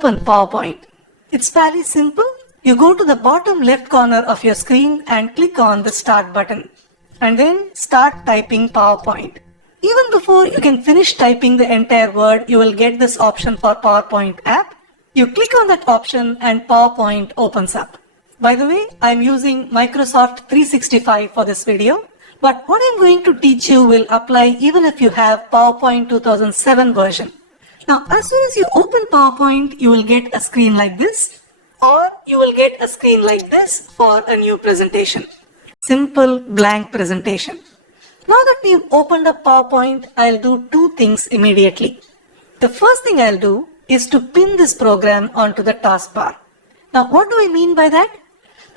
open PowerPoint? It's fairly simple. You go to the bottom left corner of your screen and click on the Start button, and then start typing PowerPoint. Even before you can finish typing the entire word, you will get this option for PowerPoint app. You click on that option and PowerPoint opens up. By the way, I'm using Microsoft 365 for this video, but what I'm going to teach you will apply even if you have PowerPoint 2007 version. Now, as soon as you open PowerPoint, you will get a screen like this, or you will get a screen like this for a new presentation. Simple blank presentation. Now that we've opened up PowerPoint, I'll do two things immediately. The first thing I'll do is to pin this program onto the taskbar. Now, what do I mean by that?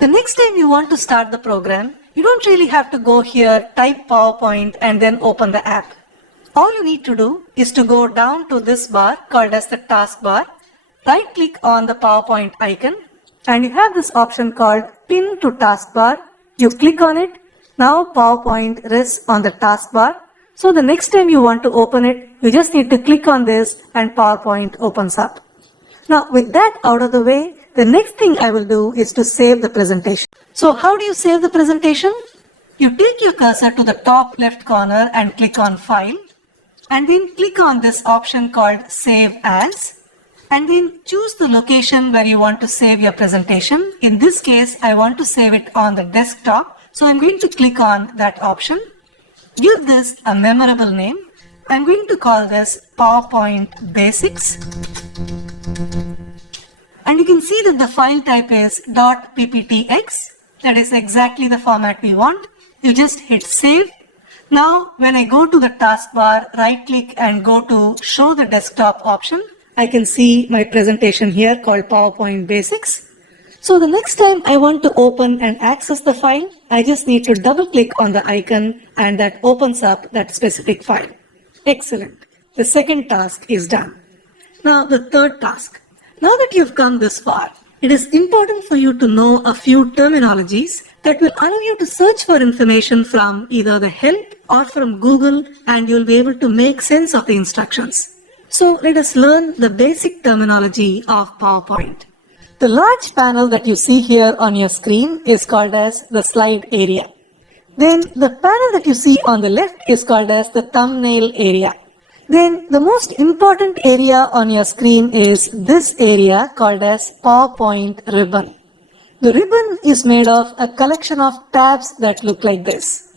The next time you want to start the program, you don't really have to go here, type PowerPoint, and then open the app. All you need to do is to go down to this bar called as the taskbar, right click on the PowerPoint icon, and you have this option called Pin to Taskbar. You click on it. Now PowerPoint rests on the taskbar. So the next time you want to open it, you just need to click on this and PowerPoint opens up. Now with that out of the way, the next thing I will do is to save the presentation. So how do you save the presentation? You take your cursor to the top left corner and click on File, and then click on this option called Save As, and then choose the location where you want to save your presentation. In this case, I want to save it on the desktop, so I'm going to click on that option. Give this a memorable name. I'm going to call this PowerPoint Basics. And you can see that the file type is .pptx. That is exactly the format we want. You just hit save. Now, when I go to the taskbar, right click and go to show the desktop option, I can see my presentation here called PowerPoint Basics. So the next time I want to open and access the file, I just need to double click on the icon and that opens up that specific file. Excellent. The second task is done. Now the third task. Now that you've come this far, it is important for you to know a few terminologies that will allow you to search for information from either the help or from Google, and you'll be able to make sense of the instructions. So let us learn the basic terminology of PowerPoint. The large panel that you see here on your screen is called as the slide area. Then the panel that you see on the left is called as the thumbnail area. Then the most important area on your screen is this area called as PowerPoint ribbon. The ribbon is made of a collection of tabs that look like this.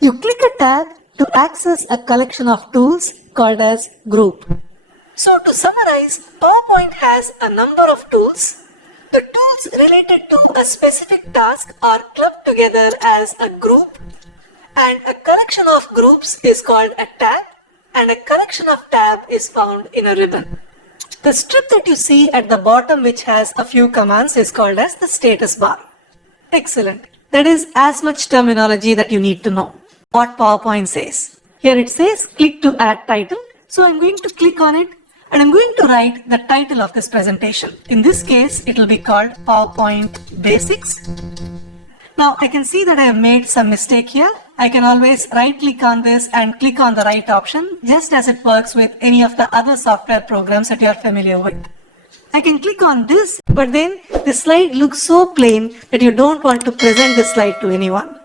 You click a tab to access a collection of tools called as group. So to summarize, PowerPoint has a number of tools. The tools related to a specific task are clubbed together as a group, and a collection of groups is called a tab, and a collection of tab is found in a ribbon. The strip that you see at the bottom, which has a few commands, is called as the status bar. Excellent. That is as much terminology that you need to know. What PowerPoint says. Here it says click to add title. So I'm going to click on it and I'm going to write the title of this presentation. In this case, it will be called PowerPoint Basics. Now I can see that I have made some mistake here. I can always right click on this and click on the right option, just as it works with any of the other software programs that you are familiar with. I can click on this, but then the slide looks so plain that you don't want to present the slide to anyone.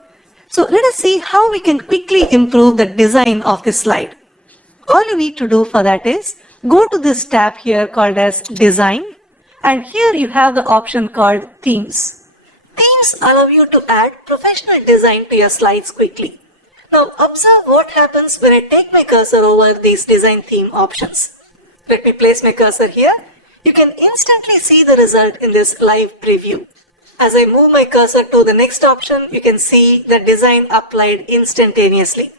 So let us see how we can quickly improve the design of this slide. All you need to do for that is go to this tab here called as Design, and here you have the option called Themes. Themes allow you to add professional design to your slides quickly. Now observe what happens when I take my cursor over these design theme options. Let me place my cursor here. You can instantly see the result in this live preview. As I move my cursor to the next option, you can see the design applied instantaneously.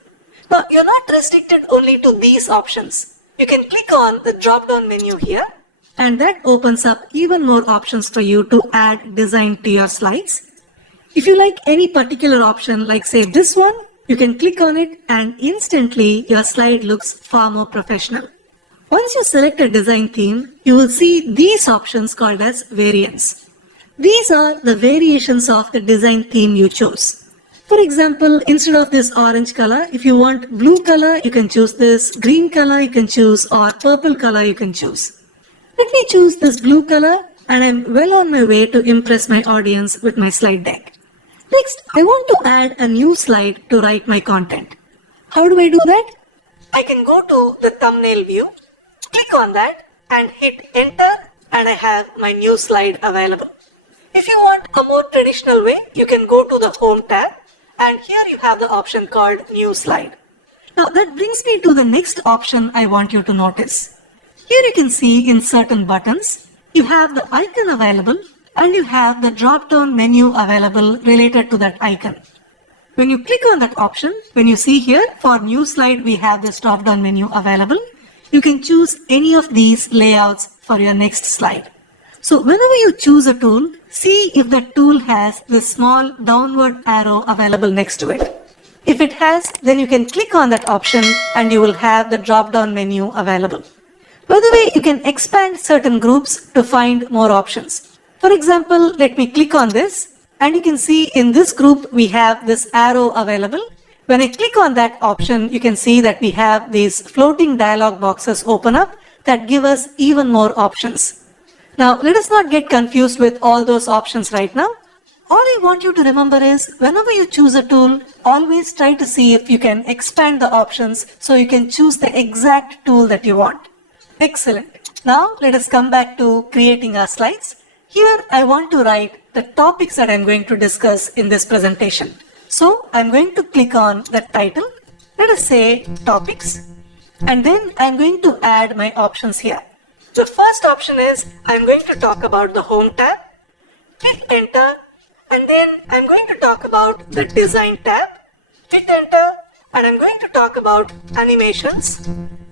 Now you're not restricted only to these options. You can click on the drop-down menu here, and that opens up even more options for you to add design to your slides. If you like any particular option, like say this one, you can click on it and instantly your slide looks far more professional. Once you select a design theme, you will see these options called as variants. These are the variations of the design theme you chose. For example, instead of this orange color, if you want blue color, you can choose this, green color you can choose, or purple color you can choose. Let me choose this blue color and I'm well on my way to impress my audience with my slide deck. Next, I want to add a new slide to write my content. How do I do that? I can go to the thumbnail view, click on that and hit enter and I have my new slide available. If you want a more traditional way, you can go to the home tab and here you have the option called new slide. Now that brings me to the next option I want you to notice. Here you can see in certain buttons, you have the icon available and you have the drop-down menu available related to that icon. When you click on that option, when you see here for new slide, we have this drop-down menu available. You can choose any of these layouts for your next slide. So whenever you choose a tool, see if the tool has this small downward arrow available next to it. If it has, then you can click on that option and you will have the drop-down menu available. By the way, you can expand certain groups to find more options. For example, let me click on this and you can see in this group we have this arrow available. When I click on that option, you can see that we have these floating dialog boxes open up that give us even more options. Now, let us not get confused with all those options right now. All I want you to remember is whenever you choose a tool, always try to see if you can expand the options so you can choose the exact tool that you want. Excellent. Now, let us come back to creating our slides. Here, I want to write the topics that I'm going to discuss in this presentation. So, I'm going to click on the title. Let us say topics. And then I'm going to add my options here. The first option is I'm going to talk about the home tab. Hit enter and then I'm going to talk about the design tab. Hit enter and I'm going to talk about animations.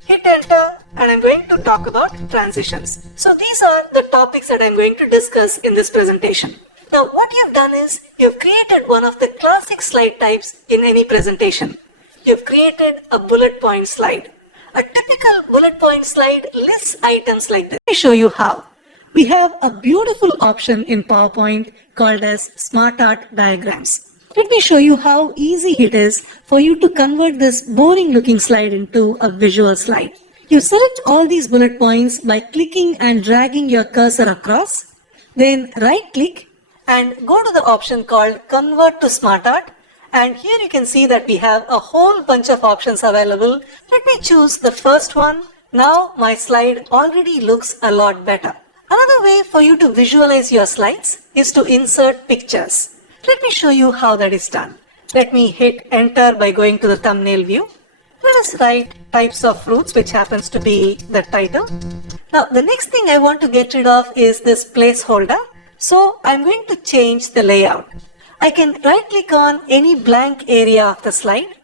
Hit enter and I'm going to talk about transitions. So these are the topics that I'm going to discuss in this presentation. Now what you've done is you've created one of the classic slide types in any presentation. You've created a bullet point slide. A typical bullet point slide lists items like this. Let me show you how. We have a beautiful option in PowerPoint called as Smart Art Diagrams. Let me show you how easy it is for you to convert this boring looking slide into a visual slide. You select all these bullet points by clicking and dragging your cursor across, then right click and go to the option called Convert to Smart Art. And here you can see that we have a whole bunch of options available. Let me choose the first one. Now my slide already looks a lot better. Another way for you to visualize your slides is to insert pictures. Let me show you how that is done. Let me hit enter by going to the thumbnail view. Let us write types of fruits, which happens to be the title. Now the next thing I want to get rid of is this placeholder. So I'm going to change the layout. I can right click on any blank area of the slide,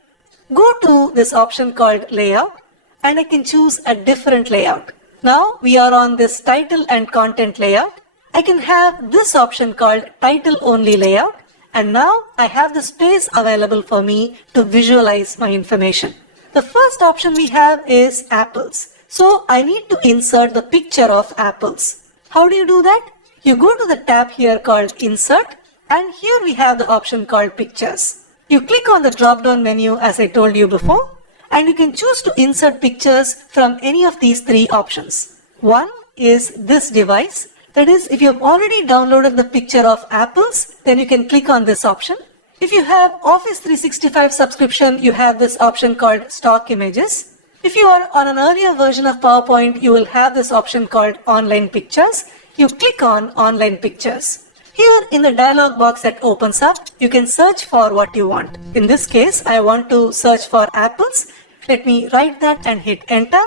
go to this option called layout and I can choose a different layout. Now we are on this title and content layout. I can have this option called title only layout and now I have the space available for me to visualize my information. The first option we have is apples. So I need to insert the picture of apples. How do you do that? You go to the tab here called insert. And here we have the option called pictures. You click on the drop-down menu as I told you before and you can choose to insert pictures from any of these three options. One is this device. That is, if you have already downloaded the picture of apples, then you can click on this option. If you have Office 365 subscription, you have this option called stock images. If you are on an earlier version of PowerPoint, you will have this option called online pictures. You click on online pictures. Here in the dialog box that opens up, you can search for what you want. In this case, I want to search for apples. Let me write that and hit enter.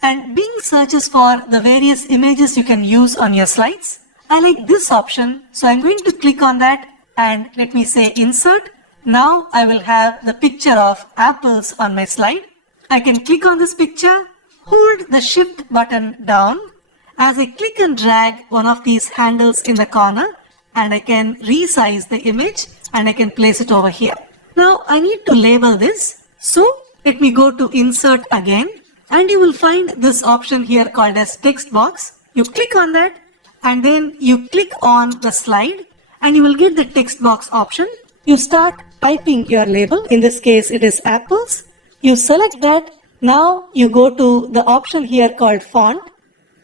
And Bing searches for the various images you can use on your slides. I like this option, so I'm going to click on that and let me say insert. Now I will have the picture of apples on my slide. I can click on this picture, hold the shift button down. As I click and drag one of these handles in the corner, and I can resize the image and I can place it over here. Now I need to label this. So let me go to insert again and you will find this option here called as text box. You click on that and then you click on the slide and you will get the text box option. You start typing your label. In this case it is apples. You select that. Now you go to the option here called font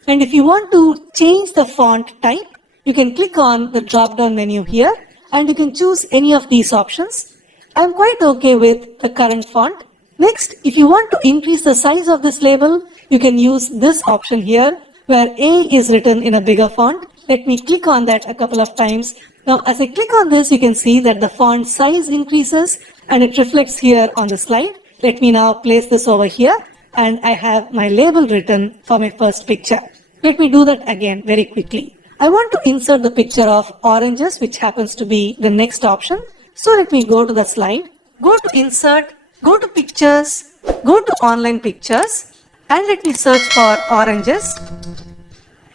And if you want to change the font type, you can click on the drop down menu here and you can choose any of these options. I'm quite okay with the current font. Next, if you want to increase the size of this label, you can use this option here where A is written in a bigger font. Let me click on that a couple of times. Now, as I click on this, you can see that the font size increases and it reflects here on the slide. Let me now place this over here and I have my label written for my first picture. Let me do that again very quickly. I want to insert the picture of oranges, which happens to be the next option. So let me go to the slide, go to insert, go to pictures, go to online pictures, and let me search for oranges.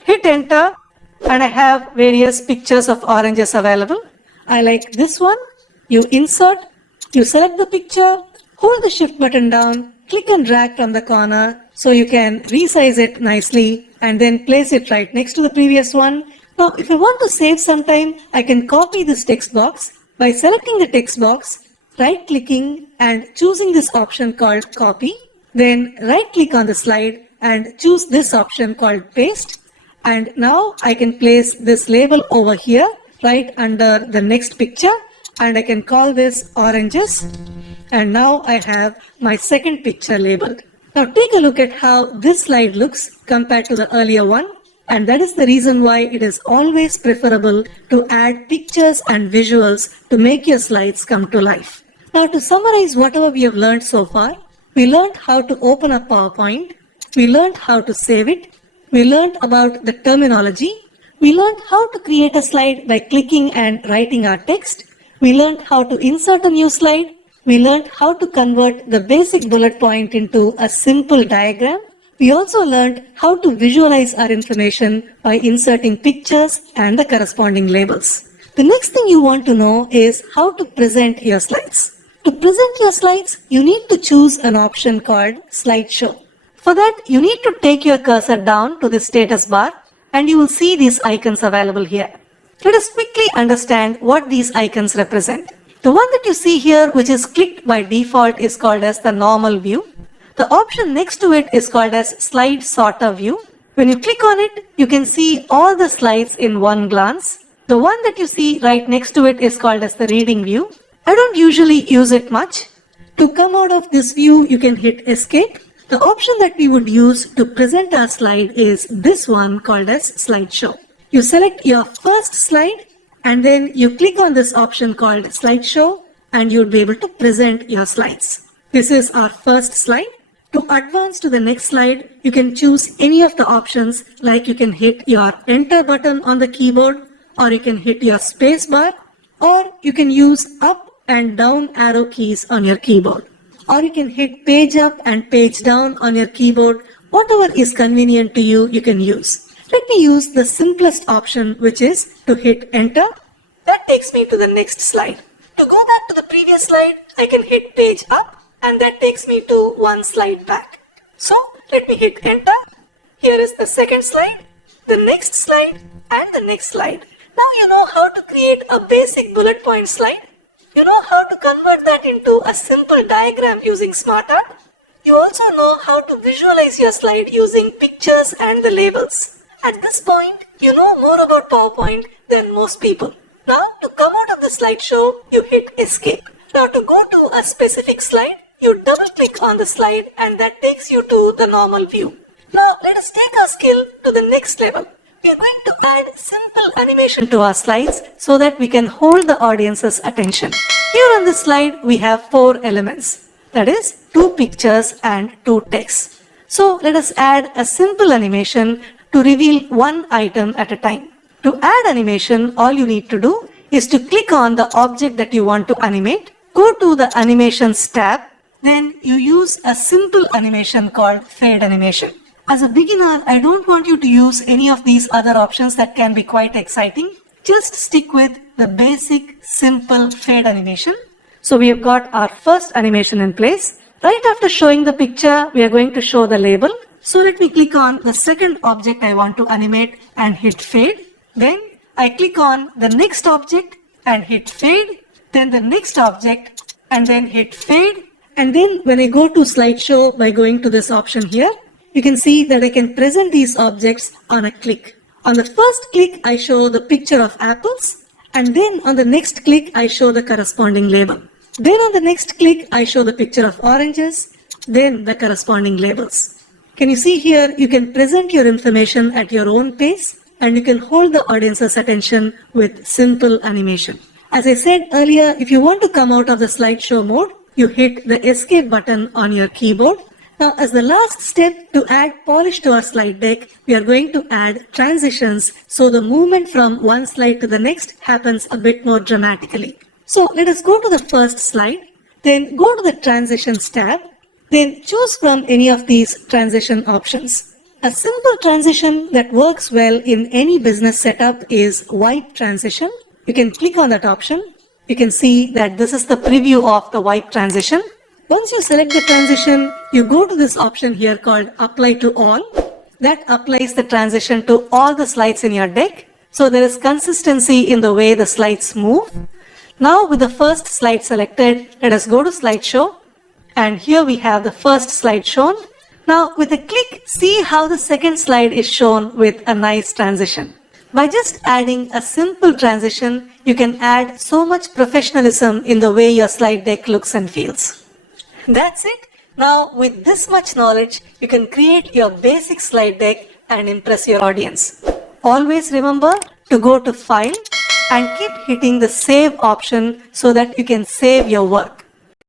Hit enter and I have various pictures of oranges available. I like this one. You insert, you select the picture, hold the shift button down, click and drag from the corner so you can resize it nicely and then place it right next to the previous one. Now, if I want to save some time, I can copy this text box by selecting the text box, right-clicking and choosing this option called copy. Then right-click on the slide and choose this option called paste. And now I can place this label over here, right under the next picture. And I can call this oranges. And now I have my second picture labeled. Now take a look at how this slide looks compared to the earlier one. And that is the reason why it is always preferable to add pictures and visuals to make your slides come to life. Now to summarize whatever we have learned so far, we learned how to open up PowerPoint, we learned how to save it, we learned about the terminology, we learned how to create a slide by clicking and writing our text, we learned how to insert a new slide, we learned how to convert the basic bullet point into a simple diagram. We also learned how to visualize our information by inserting pictures and the corresponding labels. The next thing you want to know is how to present your slides. To present your slides, you need to choose an option called slideshow. For that, you need to take your cursor down to the status bar and you will see these icons available here. Let us quickly understand what these icons represent. The one that you see here, which is clicked by default, is called as the normal view. The option next to it is called as slide sorter view. When you click on it, you can see all the slides in one glance. The one that you see right next to it is called as the reading view. I don't usually use it much. To come out of this view, you can hit escape. The option that we would use to present our slide is this one called as slideshow. You select your first slide and then you click on this option called slideshow and you'll be able to present your slides. This is our first slide. To advance to the next slide, you can choose any of the options, like you can hit your enter button on the keyboard, or you can hit your space bar, or you can use up and down arrow keys on your keyboard, or you can hit page up and page down on your keyboard. Whatever is convenient to you, you can use. Let me use the simplest option, which is to hit enter. That takes me to the next slide. To go back to the previous slide, I can hit page up and that takes me to one slide back. So let me hit enter. Here is the second slide, the next slide and the next slide. Now you know how to create a basic bullet point slide. You know how to convert that into a simple diagram using SmartArt. You also know how to visualize your slide using pictures and the labels. At this point, you know more about PowerPoint than most people. Now to come out of the slideshow, you hit escape. Now to go to a specific slide, you double click on the slide and that takes you to the normal view. Now let us take our skill to the next level. We are going to add simple animation to our slides so that we can hold the audience's attention. Here on this slide, we have 4 elements. That is 2 pictures and 2 texts. So let us add a simple animation to reveal one item at a time. To add animation, all you need to do is to click on the object that you want to animate, go to the animations tab, then you use a simple animation called fade animation. As a beginner, I don't want you to use any of these other options that can be quite exciting. Just stick with the basic simple fade animation. So we have got our first animation in place. Right after showing the picture, we are going to show the label. So let me click on the second object I want to animate and hit fade. Then I click on the next object and hit fade. Then the next object and then hit fade. And then when I go to slideshow by going to this option here, you can see that I can present these objects on a click. On the first click, I show the picture of apples, and then on the next click, I show the corresponding label. Then on the next click, I show the picture of oranges, then the corresponding labels. Can you see here, you can present your information at your own pace, and you can hold the audience's attention with simple animation. As I said earlier, if you want to come out of the slideshow mode, you hit the escape button on your keyboard. Now, as the last step to add polish to our slide deck, we are going to add transitions so the movement from one slide to the next happens a bit more dramatically. So let us go to the first slide, then go to the Transitions tab, then choose from any of these transition options. A simple transition that works well in any business setup is Wipe Transition. You can click on that option. You can see that this is the preview of the wipe transition. Once you select the transition, you go to this option here called Apply to All. That applies the transition to all the slides in your deck. So there is consistency in the way the slides move. Now with the first slide selected, let us go to Slideshow. And here we have the first slide shown. Now with a click, see how the second slide is shown with a nice transition. By just adding a simple transition, you can add so much professionalism in the way your slide deck looks and feels. That's it. Now, with this much knowledge, you can create your basic slide deck and impress your audience. Always remember to go to File and keep hitting the Save option so that you can save your work.